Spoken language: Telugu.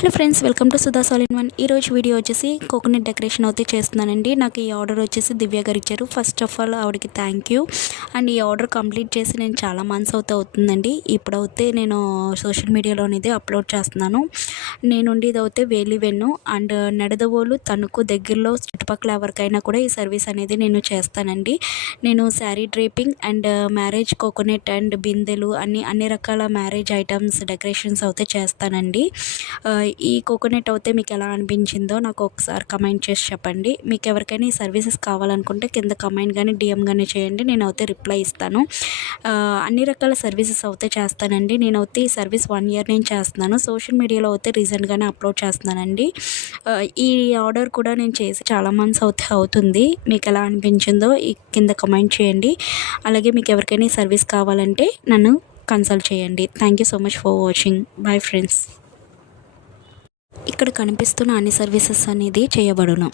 Hello friends, welcome to Sudha all in one. ఈరోజు వీడియో వచ్చేసి కోకోనట్ డెకరేషన్ అయితే చేస్తున్నానండి. నాకు ఈ ఆర్డర్ వచ్చేసి దివ్య గారు ఇచ్చారు. ఫస్ట్ ఆఫ్ ఆల్ ఆవిడకి థ్యాంక్ యూ. అండ్ ఈ ఆర్డర్ కంప్లీట్ చేసి నేను చాలా మంత్స్ అవుతుందండి. ఇప్పుడైతే నేను సోషల్ మీడియాలోనిదే అప్లోడ్ చేస్తున్నాను. నేను ఉండేది అయితే వేలివెన్ను అండ్ నడదవోలు తణుకు దగ్గరలో చుట్టుపక్కల ఎవరికైనా కూడా ఈ సర్వీస్ అనేది నేను చేస్తానండి. నేను sari draping and marriage coconut and బిందెలు అన్ని రకాల మ్యారేజ్ ఐటమ్స్ డెకరేషన్స్ అయితే చేస్తానండి. ఈ కోకోనట్ అయితే మీకు ఎలా అనిపించిందో నాకు ఒకసారి కమెంట్ చేసి చెప్పండి. మీకు ఎవరికైనా ఈ సర్వీసెస్ కావాలనుకుంటే కింద కమెంట్ కానీ డిఎం కానీ చేయండి, నేనైతే రిప్లై ఇస్తాను. అన్ని రకాల సర్వీసెస్ అయితే చేస్తానండి. నేనైతే ఈ సర్వీస్ 1 year నుంచి చేస్తున్నాను. సోషల్ మీడియాలో అయితే రీసెంట్గానే అప్లోడ్ చేస్తున్నానండి. ఈ ఆర్డర్ కూడా నేను చేసి చాలా మంత్స్ అవుతుంది. మీకు ఎలా అనిపించిందో ఈ కింద కమెంట్ చేయండి. అలాగే మీకు ఎవరికైనా ఈ సర్వీస్ కావాలంటే నన్ను కన్సల్ట్ చేయండి. Thank you so much for watching. Bye friends. ఇక్కడ కనిపిస్తున్న అన్ని సర్వీసెస్ అనేది చేయబడును.